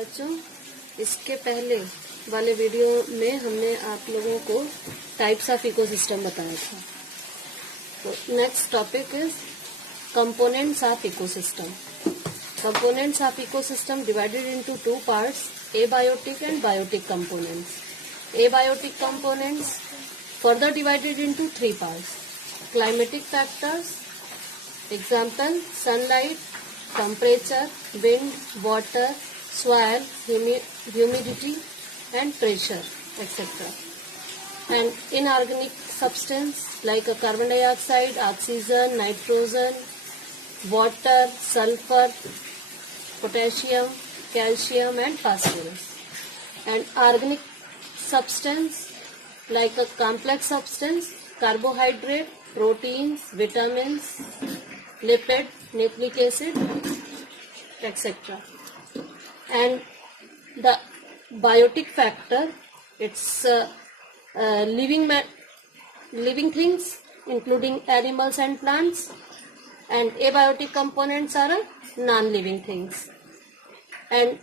बच्चों, इसके पहले वाले वीडियो में हमने आप लोगों को टाइप्स ऑफ इकोसिस्टम बताया था। तो next topic is components of ecosystem. Components of ecosystem divided into two parts, abiotic and biotic components. Abiotic components further divided into three parts. Climatic factors, example sunlight, temperature, wind, water, soil, humidity and pressure, etc. And inorganic substance like a carbon dioxide, oxygen, nitrogen, water, sulfur, potassium, calcium and phosphorus. And organic substance like a complex substance, carbohydrate, proteins, vitamins, lipid, nucleic acid, etc. And the biotic factor, it's living things including animals and plants. And abiotic components are non-living things. And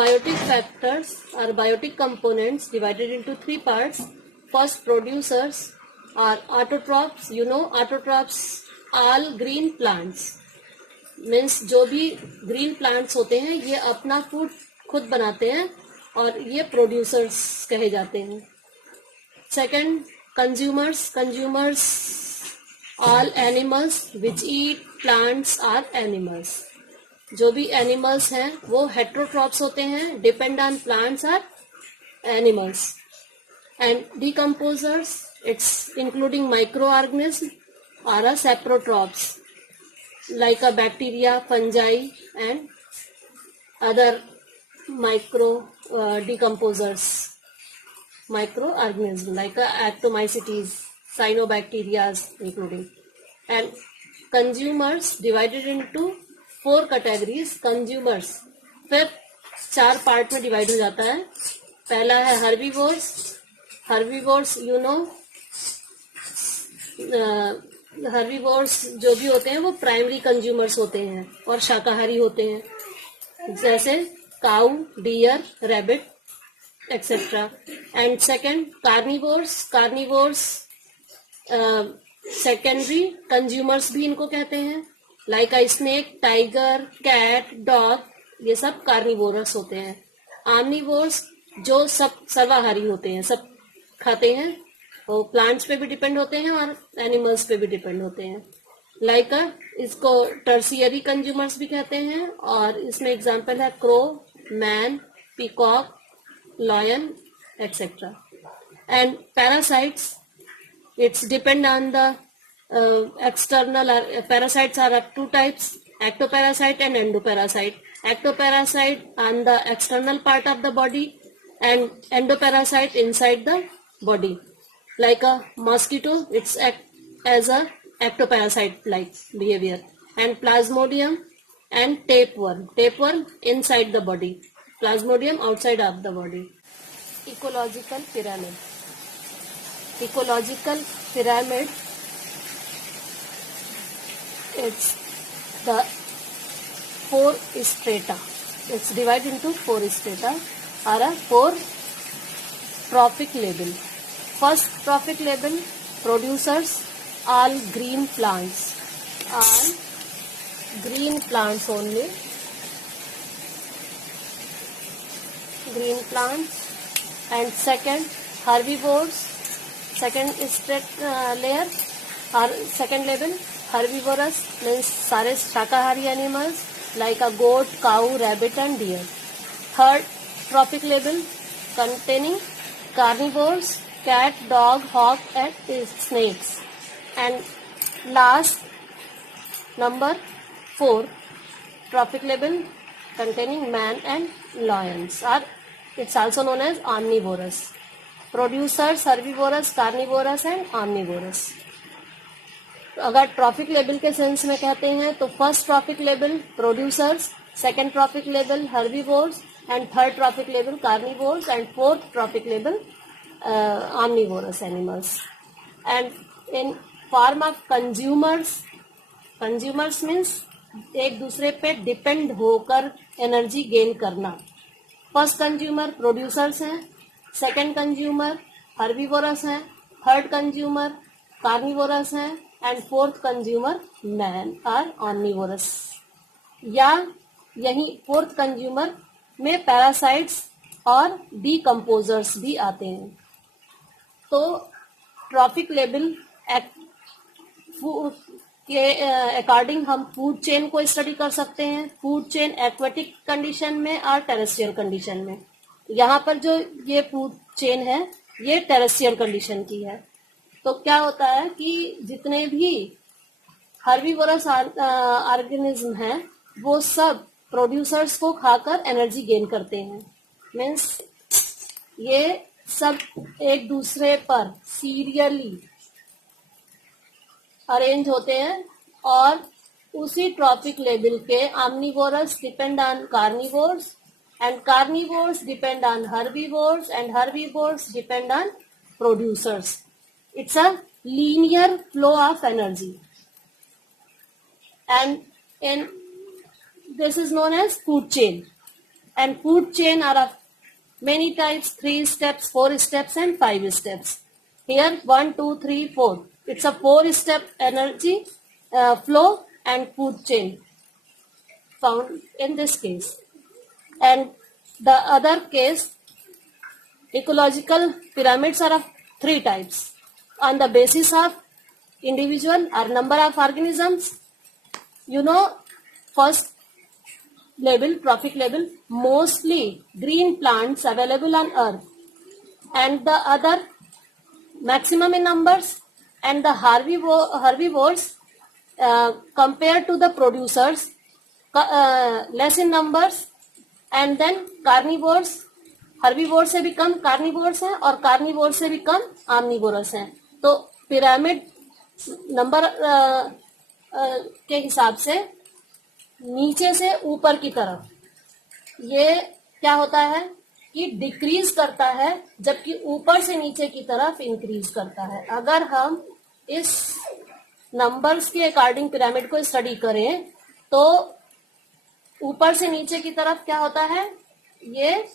biotic factors are biotic components divided into three parts. First, producers are autotrophs. You know, autotrophs, all green plants. Means जो भी green plants होते हैं ये अपना food खुद बनाते हैं और ये producers कहे जाते हैं. Second, consumers all animals which eat plants are animals. जो भी animals हैं वो heterotrophs होते हैं, depend on plants are animals. And decomposers, it's including microorganisms are a saprotrophs like a bacteria, fungi and other decomposers, microorganisms like actomycetes, cyanobacteria including. And consumers divided into four categories. Consumers फिर चार part में divide हो जाता है. पहला है herbivores. You know, herbivores जो भी होते हैं वो प्राइमरी कंज्यूमर्स होते हैं और शाकाहारी होते हैं, जैसे cow, deer, rabbit etcetera. And second, carnivores secondary consumers भी इनको कहते हैं, like a snake, tiger, cat, dog, ये सब कार्निवोरस होते हैं. आर्निवोर्स जो सब सर्वाहारी होते हैं, सब खाते हैं, वो प्लांट्स पे भी डिपेंड होते हैं और एनिमल्स पे भी डिपेंड होते हैं. लाइक इसको टर्सियरी कंज्यूमर्स भी कहते हैं और इसमें एग्जांपल है crow, man, peacock, lion etcetera. And parasites, it's depend on the external. Parasites are of two types, ectoparasite and endoparasite. Ectoparasite on the external part of the body and endoparasite inside the body. Like a mosquito, it's act as a ectoparasite like behavior. And plasmodium and tapeworm inside the body, plasmodium outside of the body. Ecological pyramid, it's the four strata. It's divided into four strata or a four trophic level. First trophic level, producers, all green plants only, green plants. And second, herbivores, second layer or second level, herbivorous means सारे शाकाहारी animals like a goat, cow, rabbit and deer. Third trophic level containing carnivores, cat, dog, hawk and snakes. And last number 4 trophic level containing man and lions, or it's also known as omnivorous. Producers, herbivorous, carnivorous and omnivorous. अगर trophic level के sense में कहते हैं तो first trophic level producers, second trophic level herbivores and third trophic level carnivores and fourth trophic level omnivorous animals. And in form of consumers means एक दूसरे पे depend होकर एनर्जी गेन करना। फर्स्ट कंज्यूमर प्रोड्यूसर्स हैं, second consumer herbivorous हैं, third consumer carnivorous हैं and fourth consumer man are omnivorous. या यही फोर्थ कंज्यूमर में पैरासाइट्स और डीकम्पोजर्स भी आते हैं। तो ट्रॉफिक लेवल के अकॉर्डिंग हम फूड चेन को स्टडी कर सकते हैं। फूड चेन एक्वेटिक कंडीशन में और टेरेस्ट्रियल कंडीशन में। यहाँ पर जो ये फूड चेन है ये टेरेस्ट्रियल कंडीशन की है। तो क्या होता है कि जितने भी हर्बीवोरस ऑर्गेनिज्म हैं वो सब प्रोड्यूसर्स को खाकर एनर्जी गेन करते हैं। मीन्स ये सब एक दूसरे पर सीरियली अरेंज होते हैं और उसी ट्रॉफिक लेवल के omnivorous depend on carnivores and carnivores depend on herbivores and herbivores depend on producers. It's a linear flow of energy and this is known as food chain. And food chain are of many types, 3 steps, 4 steps and 5 steps. Here 1, 2, 3, 4. It's a 4-step energy flow and food chain found in this case. And the other case, ecological pyramids are of 3 types on the basis of individual or number of organisms. You know, first level, trophic level, mostly green plants available on earth, and the other maximum in numbers, and the herbivores compared to the producers less in numbers, and then carnivores, herbivores से भी कम carnivores हैं और carnivores से भी कम omnivorous हैं। तो pyramid number के हिसाब से नीचे से ऊपर की तरफ ये क्या होता है कि डिक्रीज करता है, जबकि ऊपर से नीचे की तरफ इंक्रीज करता है। अगर हम इस नंबर्स के अकॉर्डिंग पिरामिड को स्टडी करें तो ऊपर से नीचे की तरफ क्या होता है, ये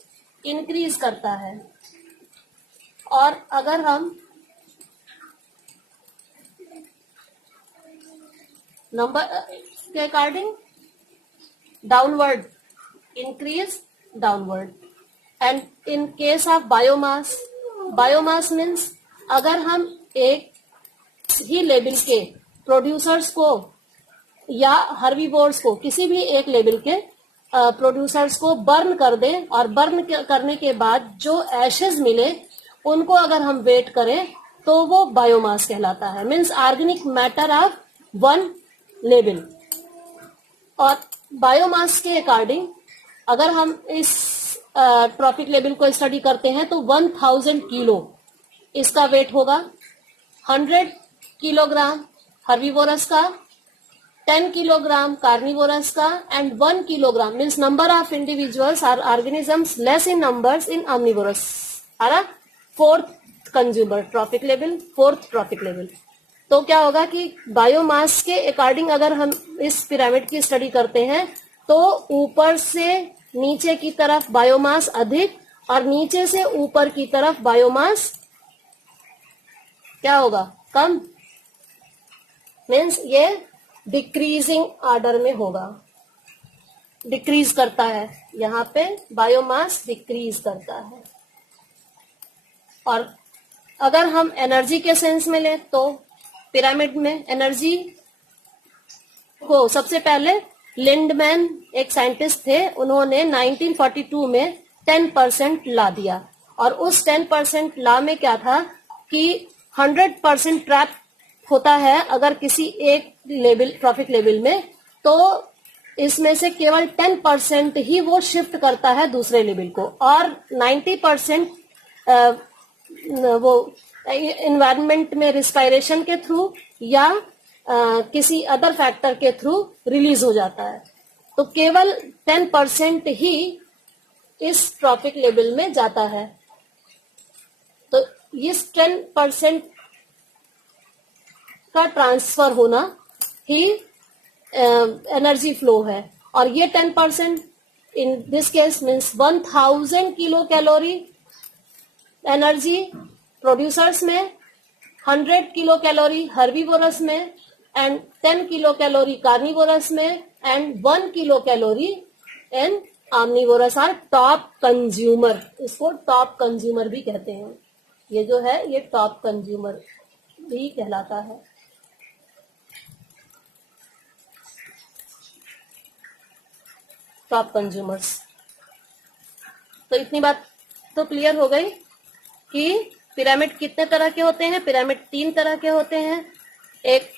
इंक्रीज करता है। और अगर हम नंबर के according downward, increase downward. And in case of biomass, biomass means अगर हम एक ही लेवल के प्रोड्यूसर्स को या हर्बीवोर्स को, किसी भी एक लेवल के प्रोड्यूसर्स को बर्न कर दें और बर्न करने के बाद जो एशेज मिले उनको अगर हम वेट करें तो वो बायोमास कहलाता है। Means organic matter of one level. और बायोमास के अकॉर्डिंग अगर हम इस ट्रॉफिक लेवल को स्टडी करते हैं तो 1000 किलो इसका वेट होगा, 100 किलोग्राम हर्बीवोरस का, 10 किलोग्राम कार्निवोरस का and 1 kilogram means number of individuals are organisms less in numbers in omnivorous are fourth consumer trophic level, fourth trophic level. तो क्या होगा कि बायोमास के अकॉर्डिंग अगर हम इस पिरामिड की स्टडी करते हैं तो ऊपर से नीचे की तरफ बायोमास अधिक और नीचे से ऊपर की तरफ बायोमास क्या होगा, कम। मीन्स ये डिक्रीजिंग ऑर्डर में होगा, डिक्रीज करता है, यहाँ पे बायोमास डिक्रीज करता है। और अगर हम एनर्जी के सेंस में लें तो पिरामिड में एनर्जी को सबसे पहले लिंडमैन एक साइंटिस्ट थे, उन्होंने 1942 में 10% ला दिया। और उस 10% ला में क्या था कि 100% ट्रैप होता है अगर किसी एक लेवल ट्रॉफिक लेवल में, तो इसमें से केवल 10% ही वो शिफ्ट करता है दूसरे लेवल को और 90% वो इन्वायरमेंट में रिस्पायरेशन के थ्रू या किसी अदर फैक्टर के थ्रू रिलीज हो जाता है। तो केवल 10% ही इस ट्रॉफिक लेवल में जाता है। तो इस 10% का ट्रांसफर होना ही एनर्जी फ्लो है, और ये 10% in this case means 1000 kilo calorie energy producers में, 100 किलो कैलोरी हर्बीवोरस में, एंड 10 किलो कैलोरी कार्निवोरस में, and 1 kilo calorie in omnivorous are top consumer. इसको टॉप कंज्यूमर भी कहते हैं. ये जो है ये टॉप कंज्यूमर भी कहलाता है. Top consumers. तो इतनी बात तो क्लियर हो गई कि पिरामिड कितने तरह के होते हैं. पिरामिड 3 तरह के होते हैं. एक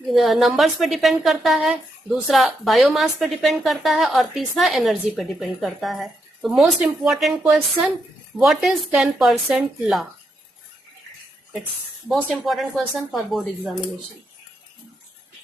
नंबर्स पे डिपेंड करता है, दूसरा बायोमास पे डिपेंड करता है, और तीसरा एनर्जी पे डिपेंड करता है. तो most important question, what is 10% law? It's most important question for board examination.